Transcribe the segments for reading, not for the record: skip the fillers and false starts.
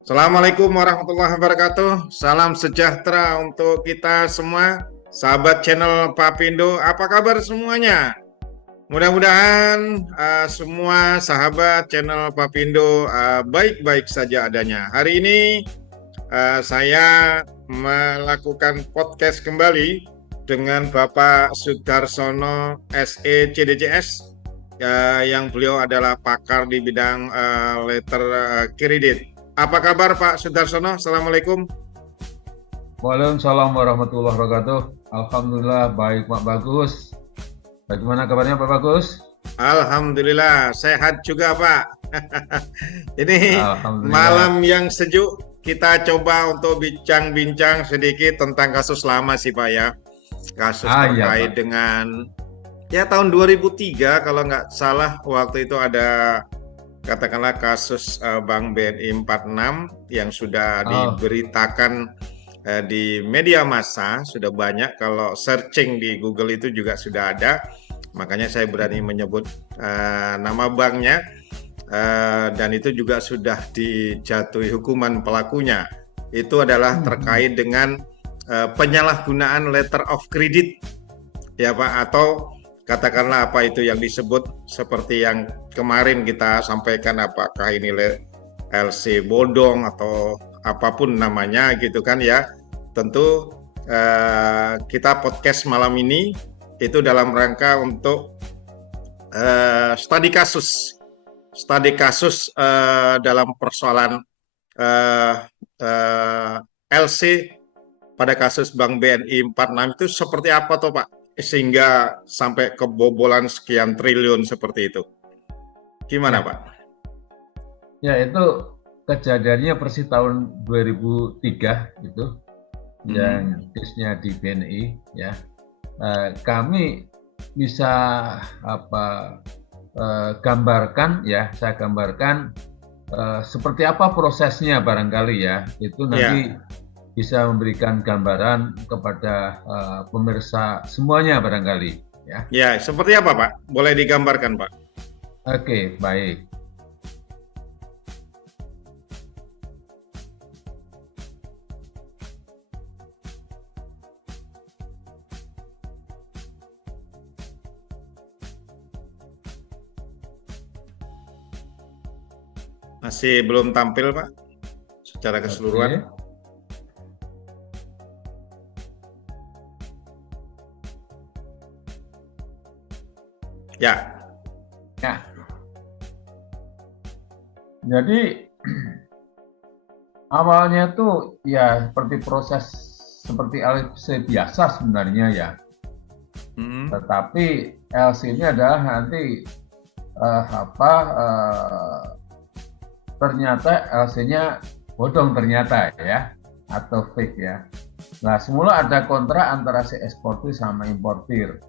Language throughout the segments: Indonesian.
Assalamualaikum warahmatullahi wabarakatuh. Salam sejahtera untuk kita semua, sahabat channel Papindo. Apa kabar semuanya? Mudah-mudahan semua sahabat channel Papindo baik-baik saja adanya. Hari ini saya melakukan podcast kembali dengan Bapak Sudarsono SE CDJS, yang beliau adalah pakar di bidang letter kredit. Apa kabar Pak Sudarsono? Assalamualaikum. Waalaikumsalam warahmatullahi wabarakatuh. Alhamdulillah baik Pak Bagus. Bagaimana kabarnya Pak Bagus? Alhamdulillah sehat juga Pak. Ini Alhamdulillah. malam yang sejuk, kita coba untuk bincang-bincang sedikit tentang kasus lama sih Pak ya. Kasus Iya terkait Pak. dengan ya tahun 2003 kalau nggak salah, waktu itu ada katakanlah kasus Bank BNI 46 yang sudah Oh, diberitakan di media massa, sudah banyak, kalau searching di Google itu juga sudah ada. Makanya saya berani menyebut nama banknya, dan itu juga sudah dijatuhi hukuman pelakunya. Itu adalah terkait dengan penyalahgunaan letter of credit ya Pak, atau katakanlah apa itu yang disebut seperti yang kemarin kita sampaikan, apakah ini LC bodong atau apapun namanya gitu kan ya. Tentu kita podcast malam ini itu dalam rangka untuk studi kasus dalam persoalan uh, uh, LC pada kasus Bank BNI 46 itu seperti apa toh Pak, sehingga sampai kebobolan sekian triliun seperti itu. Gimana ya. Pak? Ya itu kejadiannya persis tahun 2003 itu Hmm. yang case-nya di BNI ya. Kami bisa apa gambarkan ya, saya gambarkan seperti apa prosesnya barangkali ya. Itu nanti Ya, bisa memberikan gambaran kepada pemirsa semuanya barangkali ya. ya, seperti apa Pak? Boleh digambarkan Pak? Oke, baik. Masih belum tampil Pak, secara keseluruhan. Oke. Ya, Ya, jadi awalnya tuh ya seperti proses seperti LC biasa sebenarnya ya. hmm. Tetapi LC ini adalah nanti eh, ternyata LC-nya bodong ternyata ya, atau fake ya. Nah, semula ada kontrak antara si eksportir sama importir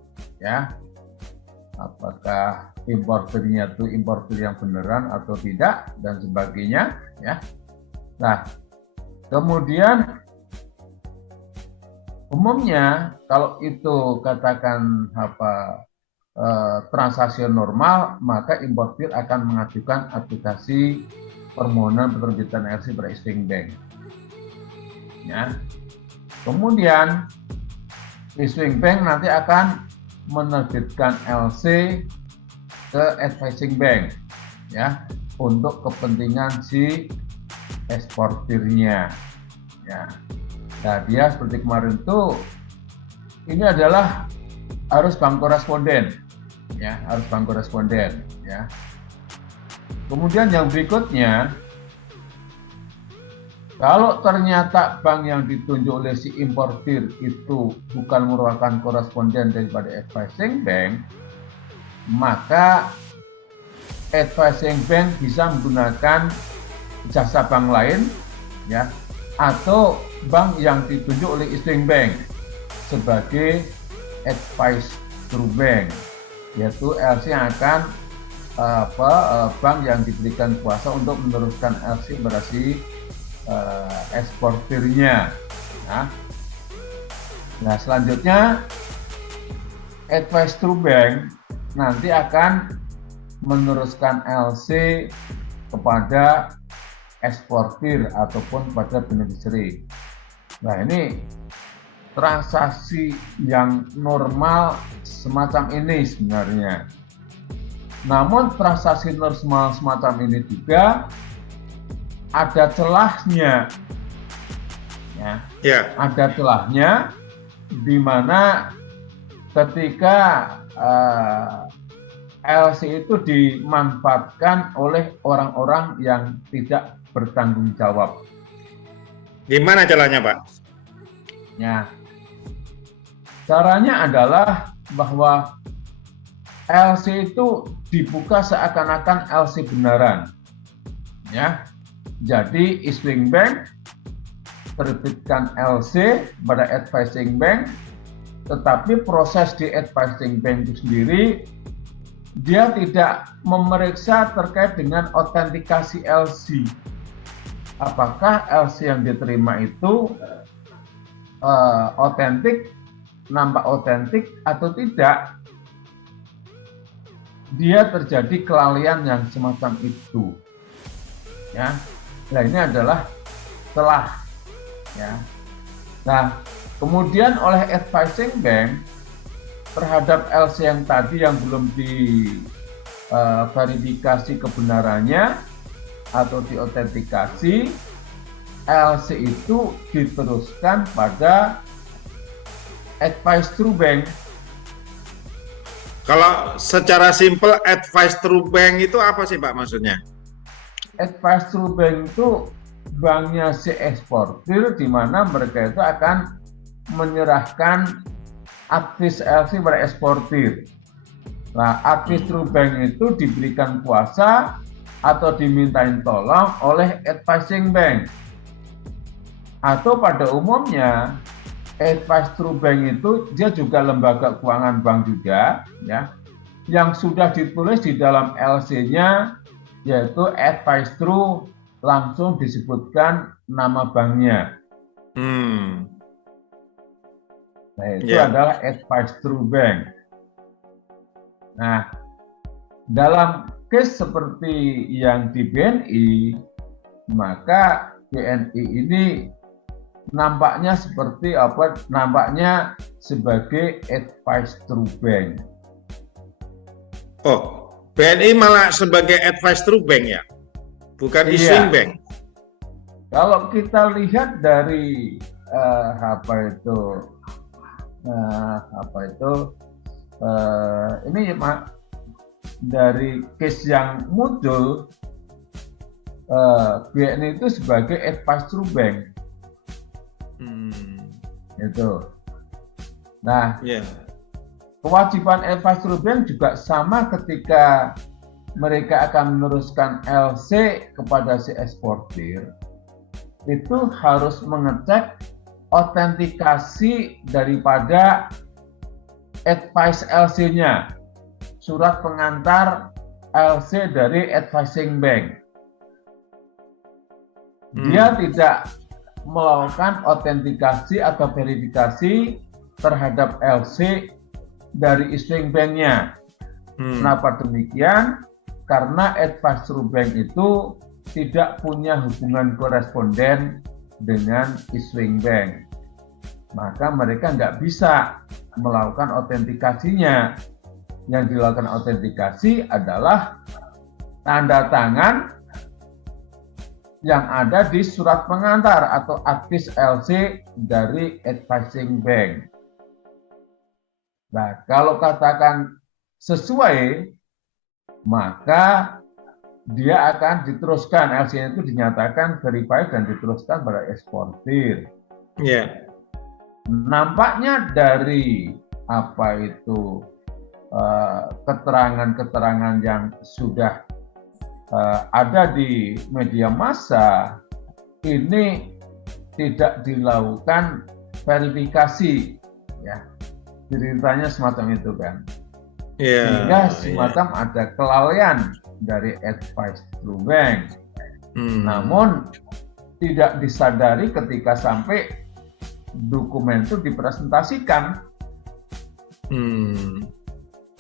ya. Apakah importirnya itu importir yang beneran atau tidak dan sebagainya ya. Nah, kemudian umumnya kalau itu katakan transaksi normal, maka importir akan mengajukan aplikasi permohonan penerbitan LC pada Iswing Bank. Ya. Kemudian Iswing Bank nanti akan menerbitkan LC ke advising bank ya untuk kepentingan si eksportirnya ya. Nah, dia seperti kemarin tuh ini adalah harus bank koresponden ya, harus bank koresponden ya. Kemudian yang berikutnya, kalau ternyata bank yang ditunjuk oleh si importir itu bukan merupakan koresponden daripada advising bank, maka advising bank bisa menggunakan jasa bank lain ya, atau bank yang ditunjuk oleh issuing bank sebagai advice through bank, yaitu LC yang akan bank yang diberikan kuasa untuk meneruskan LC berarti eksportirnya. Nah, selanjutnya advice through bank nanti akan meneruskan LC kepada eksportir ataupun pada beneficiary. Nah, ini transaksi yang normal semacam ini sebenarnya. Namun transaksi normal semacam ini juga ada celahnya, ya. Ada celahnya di mana ketika LC itu dimanfaatkan oleh orang-orang yang tidak bertanggung jawab. Gimana caranya, Pak? Ya, caranya adalah bahwa LC itu dibuka seakan-akan LC beneran, ya. Jadi issuing bank terbitkan LC pada advising bank, tetapi proses di advising bank itu sendiri dia tidak memeriksa terkait dengan autentikasi LC. Apakah LC yang diterima itu otentik, nampak otentik atau tidak? Dia terjadi kelalaian yang semacam itu, ya. Nah, ini adalah celah, ya. Nah, kemudian oleh advising bank terhadap LC yang tadi yang belum diverifikasi kebenarannya atau diautentikasi, LC itu diteruskan pada advice through bank. Kalau secara simpel advice through bank itu apa sih, Pak, maksudnya? Advice through bank itu banknya si eksportir, di mana mereka itu akan menyerahkan advis LC pada eksportir. Nah, advis through bank itu diberikan kuasa atau dimintain tolong oleh advising bank. Atau pada umumnya advice through bank itu dia juga lembaga keuangan bank juga, ya, yang sudah ditulis di dalam LC-nya yaitu advice through, langsung disebutkan nama banknya. Nah, itu adalah advice through bank. Nah, dalam case seperti yang di BNI, maka BNI ini nampaknya seperti apa? Nampaknya sebagai advice through bank. Oh, BNI malah sebagai advice through bank ya, bukan issuing bank. Kalau kita lihat dari ini Pak, dari case yang muncul, BNI itu sebagai advice through bank. Itu. Nah, kewajiban advice through bank juga sama ketika mereka akan meneruskan LC kepada si eksportir, itu harus mengecek autentikasi daripada advice LC-nya, surat pengantar LC dari advising bank. Dia tidak melakukan autentikasi atau verifikasi terhadap LC dari issuing bank-nya. Kenapa demikian? Karena advice through bank itu tidak punya hubungan koresponden dengan issuing bank. Maka mereka nggak bisa melakukan autentikasinya. Yang dilakukan autentikasi adalah tanda tangan yang ada di surat pengantar atau advis LC dari advising bank. Nah, kalau katakan sesuai, maka dia akan diteruskan, LC itu dinyatakan verified dan diteruskan pada eksportir. Nampaknya dari keterangan-keterangan yang sudah ada di media massa, ini tidak dilakukan verifikasi, ya, ceritanya semacam itu kan, sehingga semacam ada kelalaian dari advice through bank. Namun tidak disadari ketika sampai dokumen itu dipresentasikan.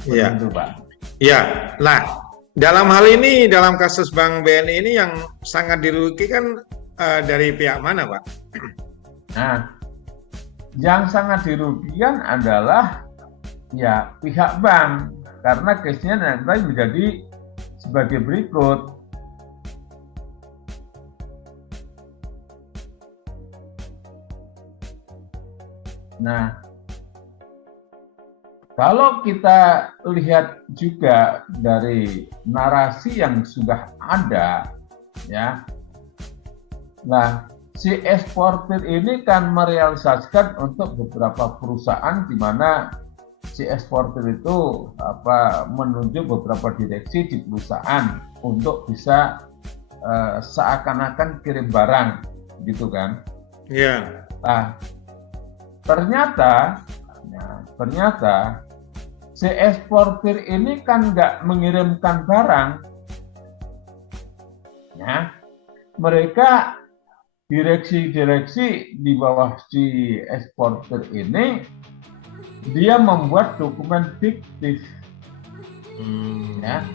Begitu, Pak. Ya, nah Dalam hal ini, dalam kasus Bank BNI ini yang sangat dirugikan dari pihak mana, Pak? Nah, yang sangat dirugikan adalah ya pihak bank, karena case-nya nanti menjadi sebagai berikut. Nah, kalau kita lihat juga dari narasi yang sudah ada, ya, nah si eksportir ini kan merealisasikan untuk beberapa perusahaan di mana si eksportir itu menunjuk beberapa direksi di perusahaan untuk bisa seakan-akan kirim barang, gitu kan? Iya. Nah, ternyata si eksportir ini kan nggak mengirimkan barang, ya. Mereka direksi-direksi di bawah si eksportir ini dia membuat dokumen fiktif, ya.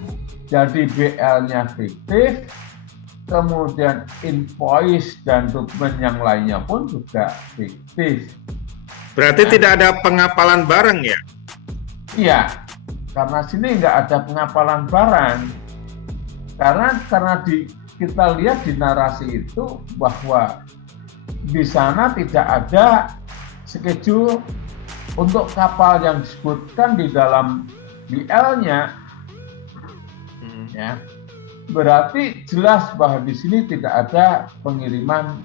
Jadi BL-nya fiktif, kemudian invoice dan dokumen yang lainnya pun juga fiktif. Berarti tidak ada pengapalan barang ya? Iya, karena sini nggak ada pengapalan barang. Karena kita lihat di narasi itu bahwa di sana tidak ada schedule untuk kapal yang disebutkan di dalam BL-nya, ya. Berarti jelas bahwa di sini tidak ada pengiriman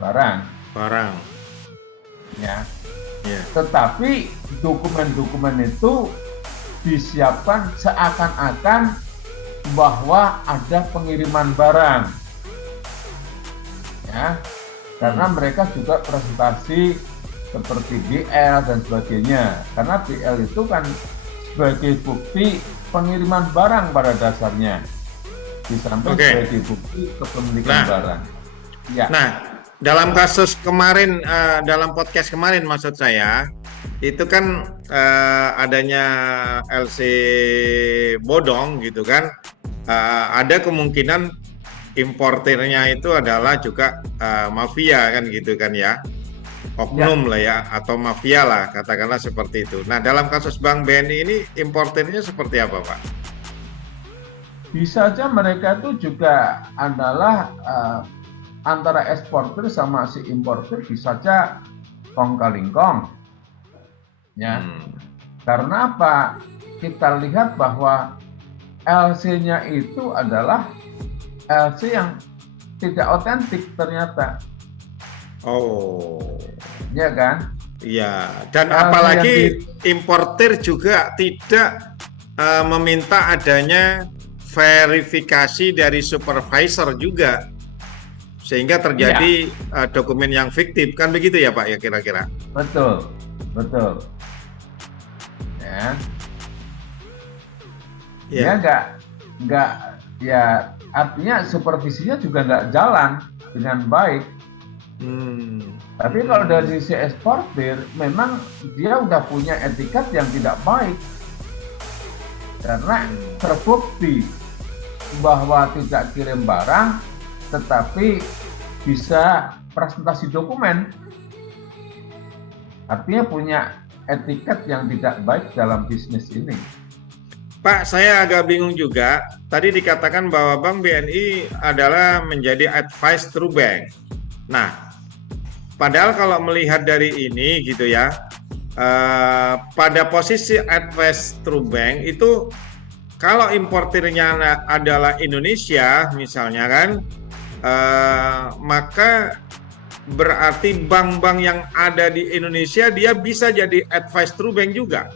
barang. Ya. Tetapi dokumen-dokumen itu disiapkan seakan-akan bahwa ada pengiriman barang, ya, karena mereka juga presentasi seperti BL dan sebagainya, karena BL itu kan sebagai bukti pengiriman barang pada dasarnya, di samping sebagai bukti kepemilikan barang. Ya. Nah, dalam kasus kemarin, dalam podcast kemarin maksud saya, itu kan adanya LC bodong gitu kan, ada kemungkinan importirnya itu adalah juga mafia kan gitu kan ya, oknum lah ya, atau mafia lah katakanlah seperti itu. Nah, dalam kasus Bank BNI ini importirnya seperti apa, Pak? Bisa saja mereka itu juga adalah antara eksportir sama si importir bisa saja kong kali kong, ya. Karena apa? Kita lihat bahwa LC-nya itu adalah LC yang tidak otentik ternyata. Oh, ya kan? Iya. Dan apalagi importir juga tidak meminta adanya verifikasi dari supervisor juga, sehingga terjadi dokumen yang fiktif, kan begitu ya Pak ya kira-kira? Betul. Ya. Dia nggak ya, artinya supervisinya juga nggak jalan dengan baik. Tapi kalau dari sisi eksportir, memang dia udah punya etikat yang tidak baik, karena terbukti bahwa tidak kirim barang, tetapi bisa presentasi dokumen. Artinya punya etiket yang tidak baik dalam bisnis ini. Pak, saya agak bingung juga. Tadi dikatakan bahwa Bank BNI adalah menjadi advice through bank. Nah, padahal kalau melihat dari ini gitu ya, pada posisi advice through bank itu, kalau importirnya adalah Indonesia misalnya kan, maka berarti bank-bank yang ada di Indonesia dia bisa jadi advice through bank juga.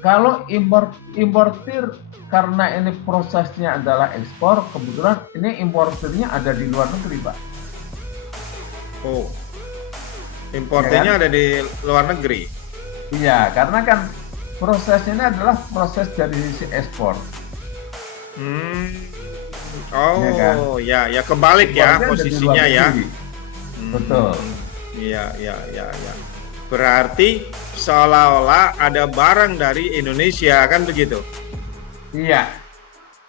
Kalau importir, karena ini prosesnya adalah ekspor, kebetulan ini importirnya ada di luar negeri, Pak. Oh, importirnya ada di luar negeri. Iya, karena kan prosesnya ini adalah proses dari sisi ekspor. Oh, ya kebalik ya posisinya ya. Betul. Iya. berarti seolah-olah ada barang dari Indonesia, kan begitu? Iya,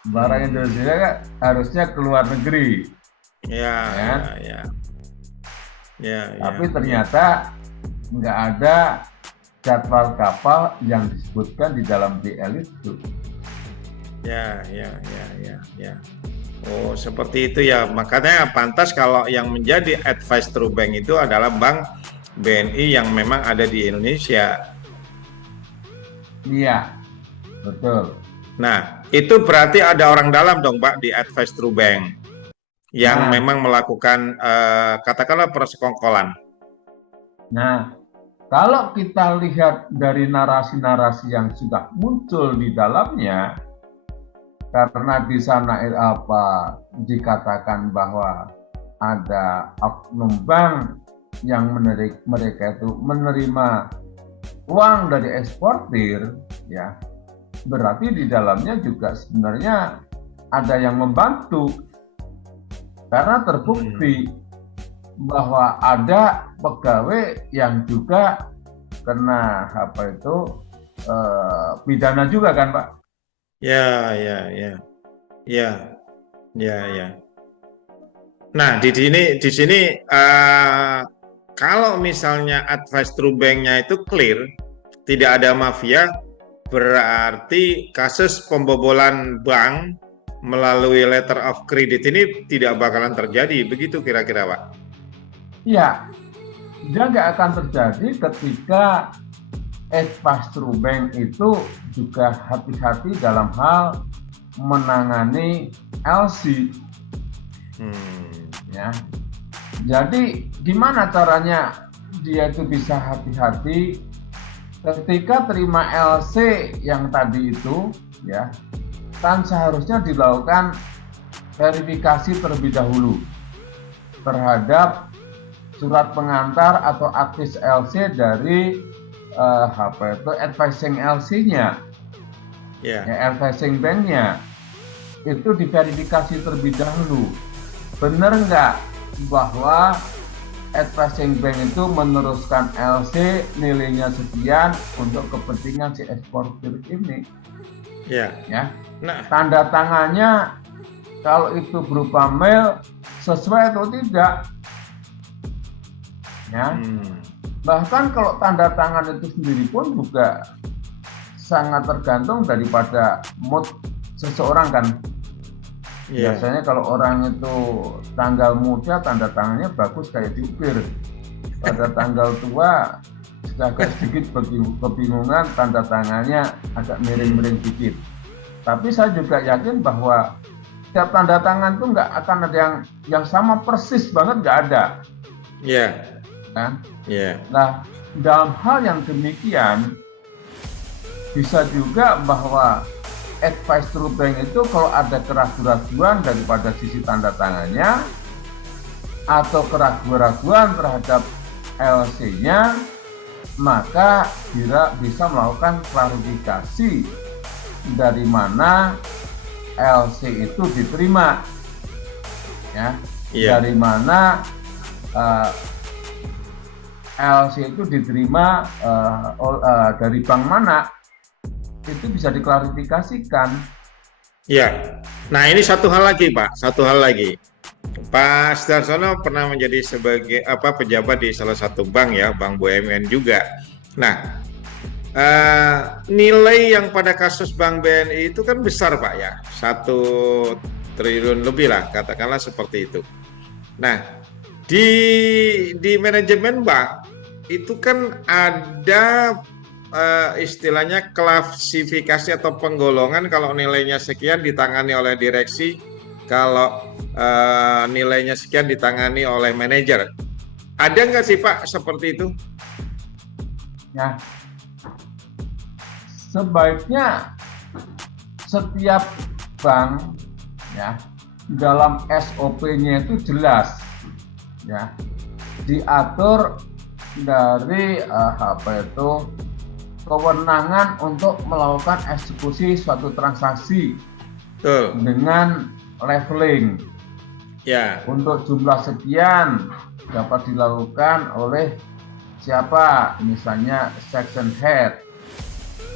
barang Indonesia kan harusnya ke luar negeri, Ya, ya. ya, ya, Tapi ya, ternyata nggak ada jadwal kapal yang disebutkan di dalam DL itu. ya, ya, ya, ya, ya. Oh, seperti itu ya. Makanya pantas kalau yang menjadi advice true bank itu adalah bank BNI yang memang ada di Indonesia. Iya, betul. Nah, itu berarti ada orang dalam dong, Pak, di advice true bank yang Nah, memang melakukan katakanlah persekongkolan. nah, kalau kita lihat dari narasi-narasi yang sudah muncul di dalamnya, karena di sana dikatakan bahwa ada oknum bank yang mereka itu menerima uang dari eksportir, ya, berarti di dalamnya juga sebenarnya ada yang membantu, karena terbukti bahwa ada pegawai yang juga kena pidana juga kan, Pak? Ya, ya, ya, ya, ya, ya. Nah, di sini kalau misalnya advice true bank-nya itu clear, tidak ada mafia, berarti kasus pembobolan bank melalui letter of credit ini tidak bakalan terjadi, begitu kira-kira, Pak? Iya, dia nggak akan terjadi ketika advice true bank itu juga hati-hati dalam hal menangani LC, ya. Jadi gimana caranya dia itu bisa hati-hati ketika terima LC yang tadi itu, ya, kan seharusnya dilakukan verifikasi terlebih dahulu terhadap surat pengantar atau advis LC dari advising LC-nya, Ya. ya, advising bank-nya itu diverifikasi terlebih dahulu. Benar nggak bahwa advising bank itu meneruskan LC nilainya sekian untuk kepentingan si eksportir ini, Ya. ya. Nah, Tanda tangannya kalau itu berupa mail sesuai atau tidak, ya. Bahkan kalau tanda tangan itu sendiri pun juga sangat tergantung daripada mood seseorang kan. ya. Biasanya kalau orang itu tanggal muda tanda tangannya bagus kayak jubir. Pada tanggal tua agak sedikit kebingungan, tanda tangannya agak miring-miring dikit. Tapi saya juga yakin bahwa setiap tanda tangan itu nggak akan ada yang sama persis banget, nggak ada. Ya. Kan? Ya. Nah, dalam hal yang demikian bisa juga bahwa advice true bank itu kalau ada keraguan-keraguan daripada sisi tanda tangannya atau keraguan-keraguan terhadap LC-nya, maka bisa melakukan klarifikasi dari mana LC itu diterima, ya, dari mana LC itu diterima dari bank mana, itu bisa diklarifikasikan. Ya. Nah, ini satu hal lagi, Pak. Satu hal lagi. Pak Sudarsono pernah menjadi sebagai pejabat di salah satu bank ya, Bank BUMN juga. Nah, nilai yang pada kasus Bank BNI itu kan besar, Pak ya, 1 triliun lebih lah, katakanlah seperti itu. Nah, di manajemen bank itu kan ada istilahnya klasifikasi atau penggolongan, kalau nilainya sekian ditangani oleh direksi, kalau nilainya sekian ditangani oleh manajer. Ada nggak sih Pak seperti itu? Ya, sebaiknya setiap bank, ya, dalam SOP-nya itu jelas, ya, diatur dari kewenangan untuk melakukan eksekusi suatu transaksi. Betul. Dengan leveling, ya, untuk jumlah sekian dapat dilakukan oleh siapa, misalnya section head,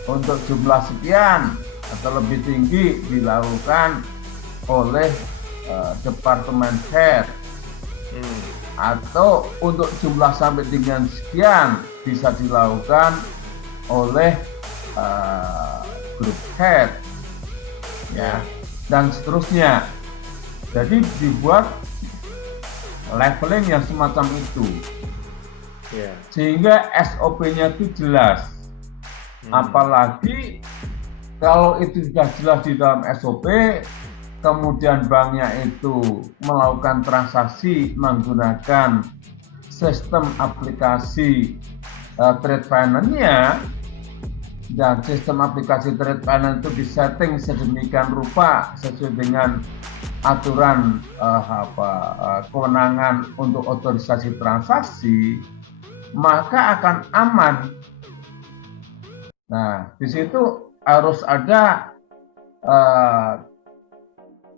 untuk jumlah sekian atau lebih tinggi dilakukan oleh departemen head, atau untuk jumlah sampai dengan sekian bisa dilakukan oleh grup head, ya, dan seterusnya. Jadi dibuat leveling yang semacam itu, sehingga SOP-nya itu jelas. Apalagi kalau itu sudah jelas di dalam SOP, kemudian banknya itu melakukan transaksi menggunakan sistem aplikasi trade finance-nya, dan sistem aplikasi trade finance itu disetting sedemikian rupa sesuai dengan aturan kewenangan untuk otorisasi transaksi, maka akan aman. Nah, di situ harus ada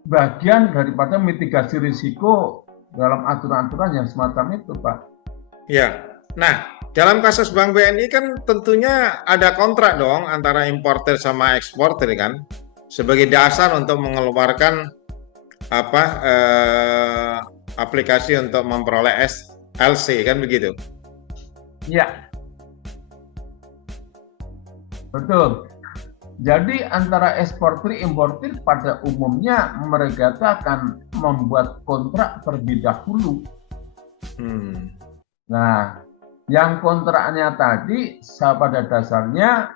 bagian daripada mitigasi risiko dalam aturan-aturan yang semacam itu, Pak. Ya, nah dalam kasus Bank BNI kan tentunya ada kontrak dong antara importer sama eksportir kan, sebagai dasar untuk mengeluarkan aplikasi untuk memperoleh LC kan begitu? Ya, betul. Jadi antara eksportir importir pada umumnya mereka itu akan membuat kontrak terlebih dahulu. Nah, yang kontraknya tadi pada dasarnya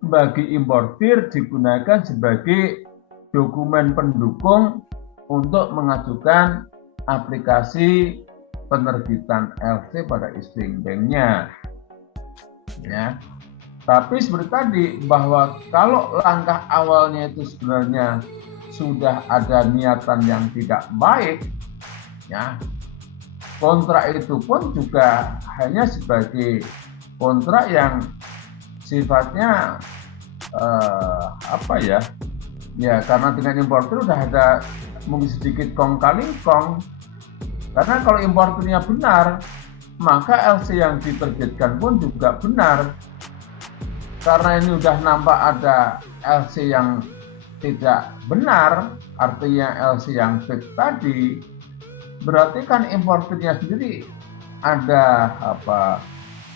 bagi importir digunakan sebagai dokumen pendukung untuk mengajukan aplikasi penerbitan LC pada issuing bank-nya. Ya. Tapi seperti tadi, bahwa kalau langkah awalnya itu sebenarnya sudah ada niatan yang tidak baik, ya, kontrak itu pun juga hanya sebagai kontrak yang sifatnya ya karena dengan importer udah ada mungkin sedikit kong kali kong, karena kalau importernya benar, maka LC yang diterbitkan pun juga benar. Karena ini udah nampak ada LC yang tidak benar, artinya LC yang fake tadi, berarti kan importernya sendiri ada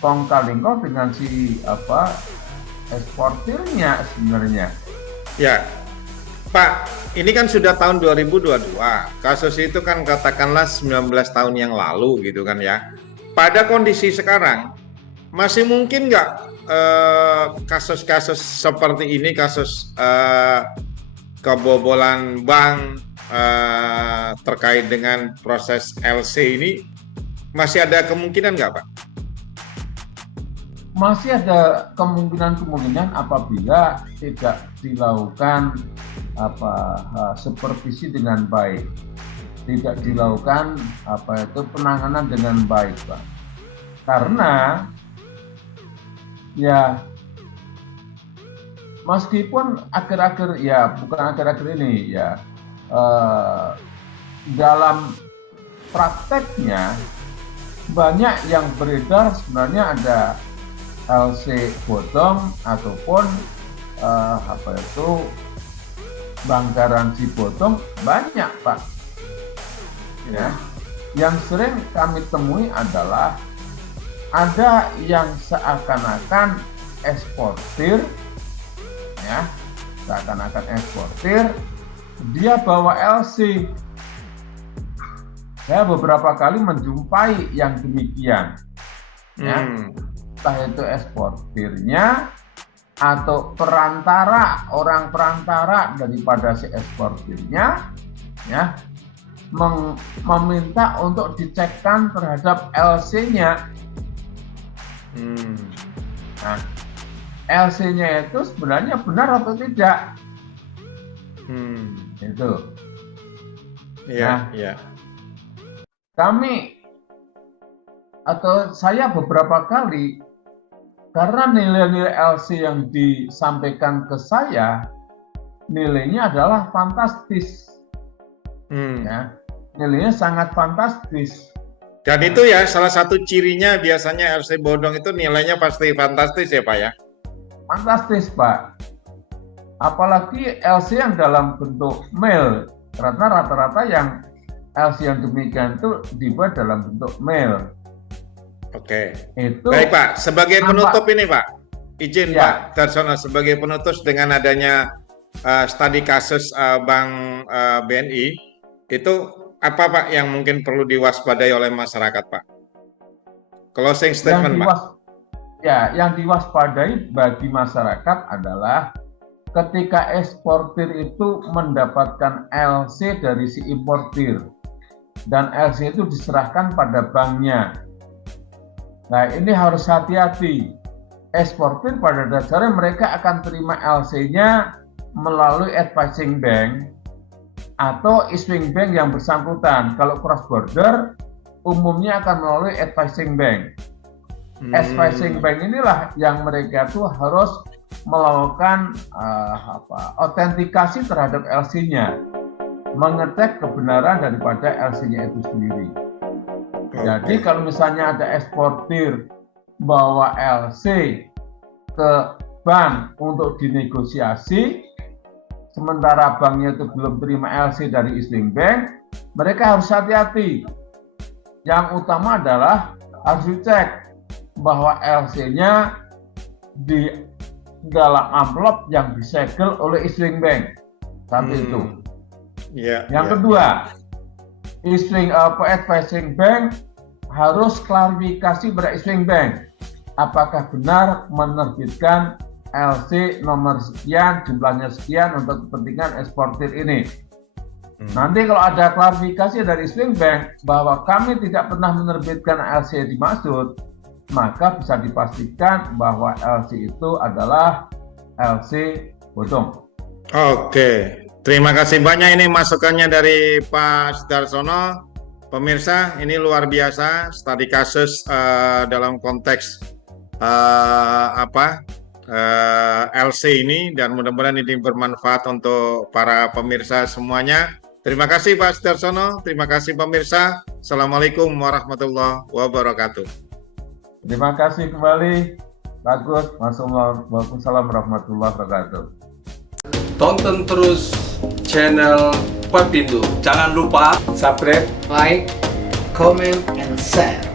kong kali kong dengan si eksportirnya sebenarnya. Ya, Pak, ini kan sudah tahun 2022. Kasus itu kan katakanlah 19 tahun yang lalu gitu kan ya. Pada kondisi sekarang, masih mungkin nggak kasus-kasus seperti ini, kasus kebobolan bank terkait dengan proses LC ini, masih ada kemungkinan nggak, Pak? Masih ada kemungkinan apabila tidak dilakukan supervisi dengan baik, tidak dilakukan penanganan dengan baik, Pak. Karena ya meskipun akhir-akhir ini ya dalam prakteknya banyak yang beredar sebenarnya ada LC bodong ataupun bank garansi bodong, banyak, Pak. Ya. Yang sering kami temui adalah ada yang seakan-akan eksportir, ya, dia bawa LC. Saya beberapa kali menjumpai yang demikian, ya, entah itu eksportirnya atau orang perantara daripada si eksportirnya, ya, meminta untuk dicekkan terhadap LC-nya. Nah, LC-nya itu sebenarnya benar atau tidak? Itu. Iya, iya. Kami atau saya beberapa kali, karena nilai-nilai LC yang disampaikan ke saya, nilainya adalah fantastis. Ya, nilainya sangat fantastis. Dan itu ya salah satu cirinya biasanya LC bodong itu nilainya pasti fantastis ya Pak ya. Fantastis Pak. Apalagi LC yang dalam bentuk mail, karena rata-rata yang LC yang demikian itu dibuat dalam bentuk mail. Oke. Itu baik Pak, sebagai penutup ini Pak, izin ya. Pak Darsono sebagai penutup dengan adanya studi kasus Bank BNI, itu apa Pak yang mungkin perlu diwaspadai oleh masyarakat Pak? Closing statement Pak. Ya, yang diwaspadai bagi masyarakat adalah ketika eksportir itu mendapatkan LC dari si importir dan LC itu diserahkan pada banknya. Nah, ini harus hati-hati. Eksportir pada dasarnya mereka akan terima LC-nya melalui advising bank atau issuing bank yang bersangkutan. Kalau cross border, umumnya akan melalui advising bank. Advising bank inilah yang mereka tuh harus melakukan autentikasi terhadap LC-nya, mengecek kebenaran daripada LC-nya itu sendiri. Jadi kalau misalnya ada eksportir bawa LC ke bank untuk dinegosiasi, sementara banknya itu belum terima LC dari issuing bank, mereka harus hati-hati. Yang utama adalah harus dicek bahwa LC-nya di dalam amplop yang disegel oleh issuing bank. Satu itu. Yang kedua, advising bank harus klarifikasi pada issuing bank. Apakah benar menerbitkan LC nomor sekian, jumlahnya sekian untuk kepentingan eksportir ini. Nanti kalau ada klarifikasi dari issuing bank bahwa kami tidak pernah menerbitkan LC dimaksud, maka bisa dipastikan bahwa LC itu adalah LC bodong. Oke, terima kasih banyak ini masukannya dari Pak Sudarsono. Pemirsa, ini luar biasa studi kasus dalam konteks LC ini, dan mudah-mudahan ini bermanfaat untuk para pemirsa semuanya. Terima kasih Pak Sudarsono, terima kasih pemirsa. Assalamualaikum warahmatullahi wabarakatuh. Terima kasih kembali. Bagus. Waalaikumsalam warahmatullahi wabarakatuh. Tonton terus channel Papindo. Jangan lupa subscribe, like, comment, and share.